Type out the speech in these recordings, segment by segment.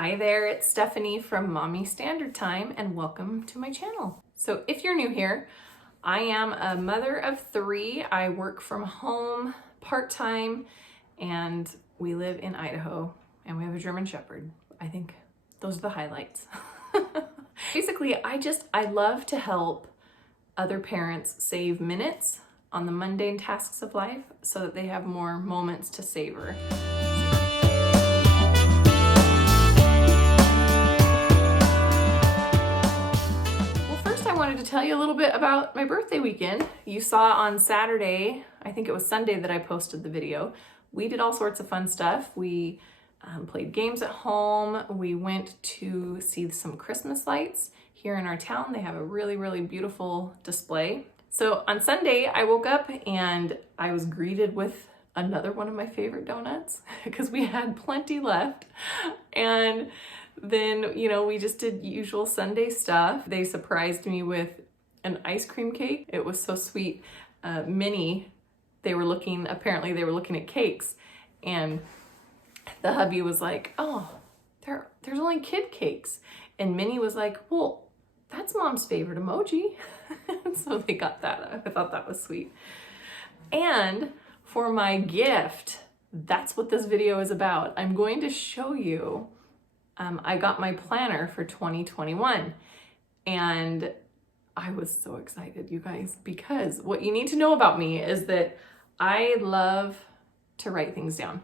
Hi there, it's Stephanie from Mommy Standard Time and welcome to my channel. So if you're new here, I am a mother of 3. I work from home part-time and we live in Idaho and we have a German Shepherd. I think those are the highlights. Basically, I love to help other parents save minutes on the mundane tasks of life so that they have more moments to savor. I wanted to tell you a little bit about my birthday weekend. You saw on Saturday, I think it was Sunday that I posted the video. We did all sorts of fun stuff. We played games at home. We went to see some Christmas lights here in our town. They have a really, really beautiful display. So on Sunday, I woke up and I was greeted with another one of my favorite donuts because we had plenty left. And then, we just did usual Sunday stuff. They surprised me with an ice cream cake. It was so sweet. Minnie, apparently they were looking at cakes, and the hubby was like, oh, there's only kid cakes. And Minnie was like, well, that's Mom's favorite emoji. So they got that. I thought that was sweet. And for my gift, that's what this video is about. I'm going to show you I got my planner for 2021 and I was so excited, you guys, because what you need to know about me is that I love to write things down.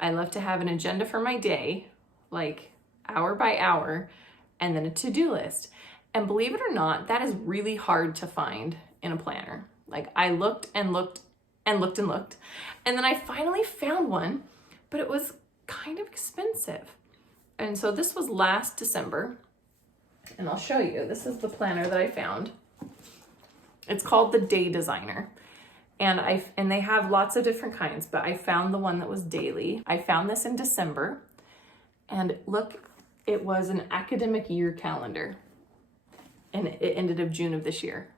I love to have an agenda for my day, like hour by hour, and then a to-do list. And believe it or not, that is really hard to find in a planner. Like I looked and looked and looked and looked, and then I finally found one, but it was kind of expensive. And so this was last December, and I'll show you. This is the planner that I found. It's called the Day Designer, and they have lots of different kinds, but I found the one that was daily. I found this in December, and look, it was an academic year calendar, and it ended of June of this year.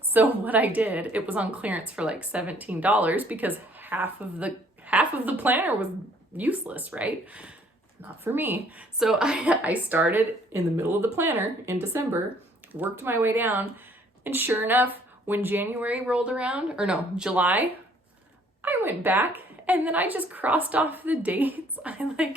So what I did, it was on clearance for like $17 because half of the planner was useless, right? Not for me. So I started in the middle of the planner in December, worked my way down, and sure enough, when January rolled around, or no, July, I went back and then I just crossed off the dates. I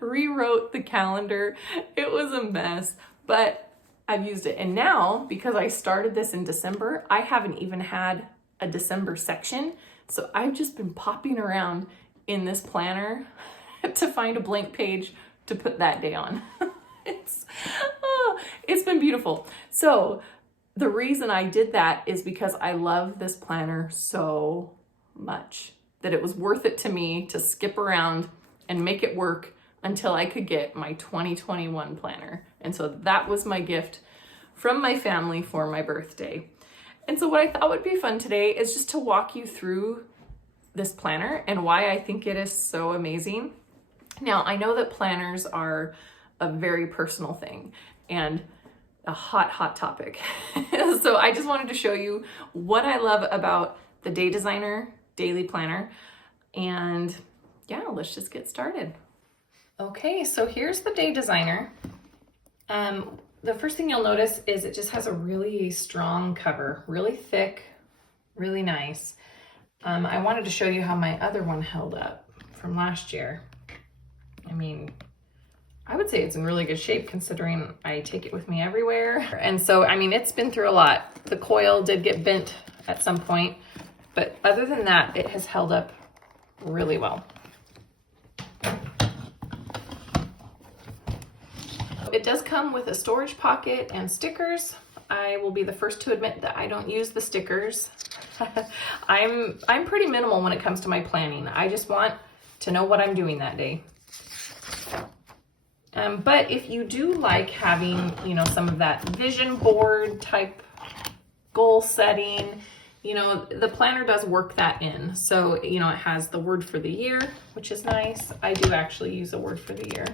rewrote the calendar. It was a mess, but I've used it. And now, because I started this in December, I haven't even had a December section. So I've just been popping around in this planner to find a blank page to put that day on. It's been beautiful. So the reason I did that is because I love this planner so much that it was worth it to me to skip around and make it work until I could get my 2021 planner. And so that was my gift from my family for my birthday. And so what I thought would be fun today is just to walk you through this planner and why I think it is so amazing. Now, I know that planners are a very personal thing and a hot topic. So I just wanted to show you what I love about the Day Designer Daily Planner. And yeah, let's just get started. Okay, so here's the Day Designer. The first thing you'll notice is it just has a really strong cover, really thick, really nice. I wanted to show you how my other one held up from last year. I mean, I would say it's in really good shape considering I take it with me everywhere. And so, I mean, it's been through a lot. The coil did get bent at some point, but other than that, it has held up really well. It does come with a storage pocket and stickers. I will be the first to admit that I don't use the stickers. I'm pretty minimal when it comes to my planning. I just want to know what I'm doing that day. But if you do like having, some of that vision board type goal setting, the planner does work that in. So, it has the word for the year, which is nice. I do actually use a word for the year.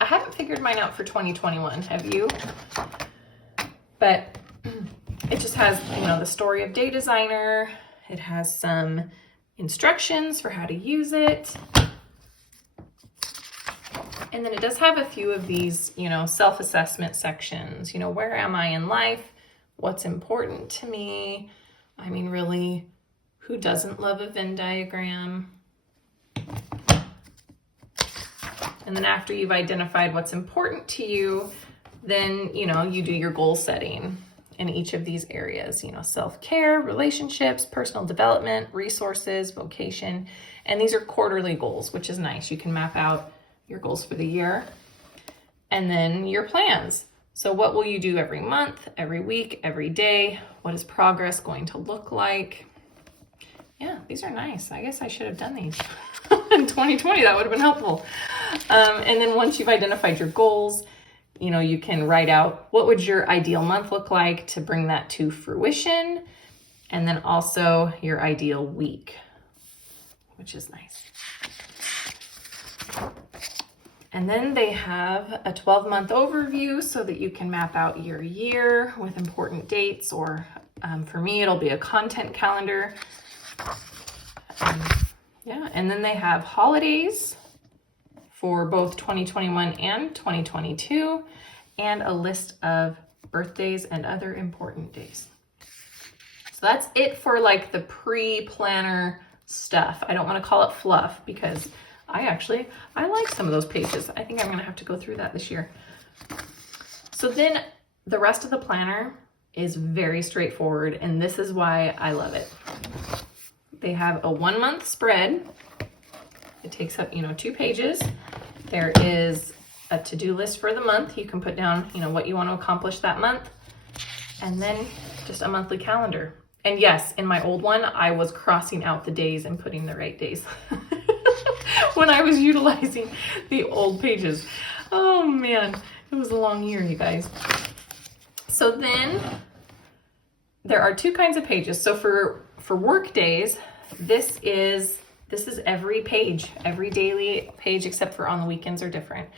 I haven't figured mine out for 2021, have you? But it just has, the story of Day Designer. It has some instructions for how to use it. And then it does have a few of these, you know, self-assessment sections. You know, where am I in life? What's important to me? I mean, really, who doesn't love a Venn diagram? And then after you've identified what's important to you, then, you know, you do your goal setting in each of these areas, you know, self-care, relationships, personal development, resources, vocation. And these are quarterly goals, which is nice. You can map out your goals for the year and then your plans. So what will you do every month, every week, every day? What is progress going to look like? Yeah, these are nice. I guess I should have done these in 2020. That would have been helpful. And then once you've identified your goals, you know, you can write out what would your ideal month look like to bring that to fruition. And then also your ideal week, which is nice. And then they have a 12-month overview so that you can map out your year with important dates, or for me, it'll be a content calendar. Yeah, and then they have holidays for both 2021 and 2022, and a list of birthdays and other important days. So that's it for like the pre-planner stuff. I don't want to call it fluff because I like some of those pages. I think I'm going to have to go through that this year. So then the rest of the planner is very straightforward, and this is why I love it. They have a 1-month spread. It takes up, 2 pages. There is a to-do list for the month. You can put down, what you want to accomplish that month, and then just a monthly calendar. And yes, in my old one, I was crossing out the days and putting the right days when I was utilizing the old pages. Oh man, it was a long year, you guys. So then there are 2 kinds of pages. So for work days, this is every page, every daily page, except for on the weekends are different.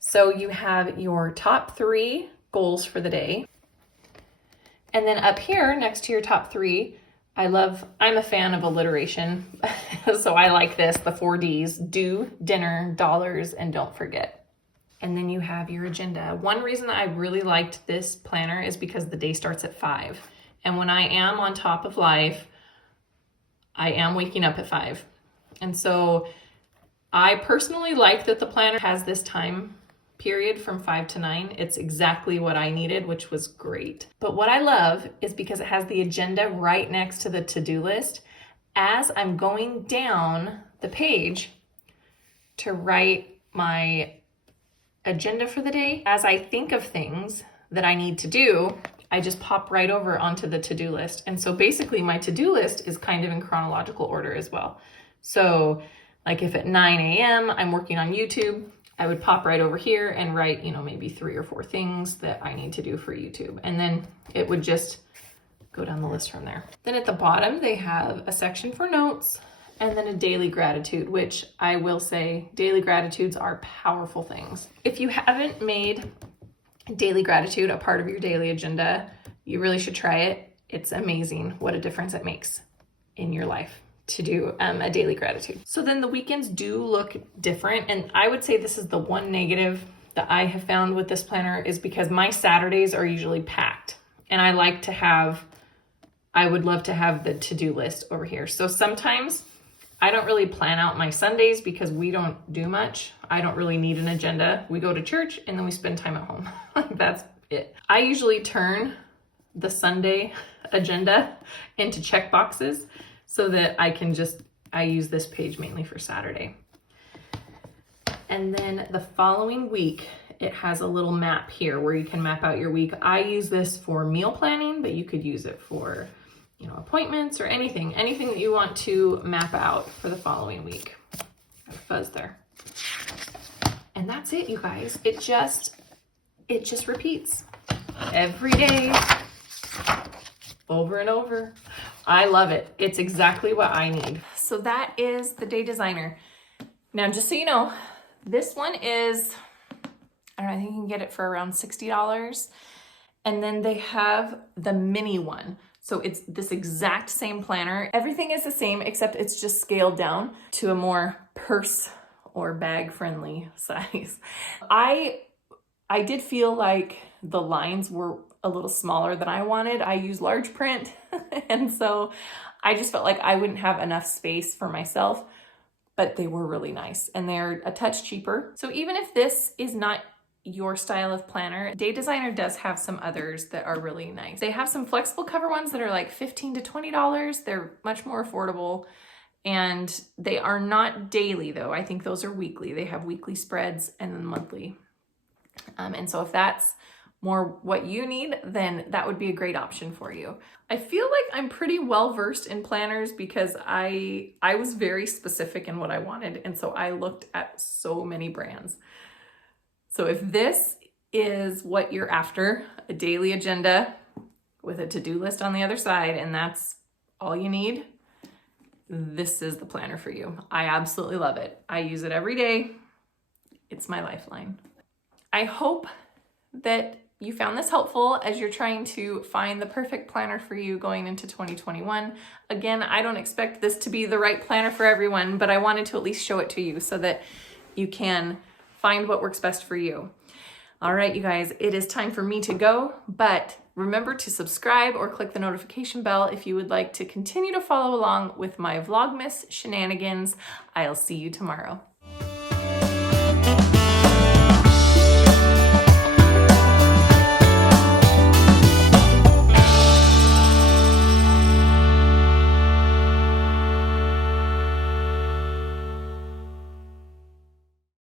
So you have your top 3 goals for the day. And then up here next to your top 3, I'm a fan of alliteration. So I like this, the 4 Ds: do, dinner, dollars, and don't forget. And then you have your agenda. One reason I really liked this planner is because the day starts at 5. And when I am on top of life, I am waking up at 5. And so I personally like that the planner has this time period from 5 to 9. It's exactly what I needed, which was great. But what I love is because it has the agenda right next to the to-do list. As I'm going down the page to write my agenda for the day, as I think of things that I need to do, I just pop right over onto the to-do list. And so basically my to-do list is kind of in chronological order as well. So like if at 9 a.m. I'm working on YouTube, I would pop right over here and write, maybe 3 or 4 things that I need to do for YouTube. And then it would just go down the list from there. Then at the bottom, they have a section for notes and then a daily gratitude, which I will say daily gratitudes are powerful things. If you haven't made daily gratitude a part of your daily agenda, you really should try it. It's amazing what a difference it makes in your life to do a daily gratitude. So then the weekends do look different. And I would say this is the one negative that I have found with this planner, is because my Saturdays are usually packed. And I would love to have the to-do list over here. So sometimes I don't really plan out my Sundays because we don't do much. I don't really need an agenda. We go to church and then we spend time at home. That's it. I usually turn the Sunday agenda into check boxes so that I use this page mainly for Saturday. And then the following week, it has a little map here where you can map out your week. I use this for meal planning, but you could use it for, appointments or anything that you want to map out for the following week. Got a fuzz there. And that's it, you guys. It just repeats every day, over and over. I love it. It's exactly what I need. So that is the Day Designer. Now, just so you know, this one is, I think you can get it for around $60. And then they have the mini one. So it's this exact same planner. Everything is the same, except it's just scaled down to a more purse or bag friendly size. I did feel like the lines were a little smaller than I wanted. I use large print and so I just felt like I wouldn't have enough space for myself, but they were really nice and they're a touch cheaper. So even if this is not your style of planner, Day Designer does have some others that are really nice. They have some flexible cover ones that are like $15 to $20. They're much more affordable and they are not daily though. I think those are weekly. They have weekly spreads and then monthly. And so if that's more what you need, then that would be a great option for you. I feel like I'm pretty well versed in planners because I was very specific in what I wanted. And so I looked at so many brands. So if this is what you're after, a daily agenda with a to-do list on the other side, and that's all you need, this is the planner for you. I absolutely love it. I use it every day. It's my lifeline. I hope that you found this helpful as you're trying to find the perfect planner for you going into 2021. Again, I don't expect this to be the right planner for everyone, but I wanted to at least show it to you so that you can find what works best for you. All right, you guys, it is time for me to go, but remember to subscribe or click the notification bell if you would like to continue to follow along with my Vlogmas shenanigans. I'll see you tomorrow.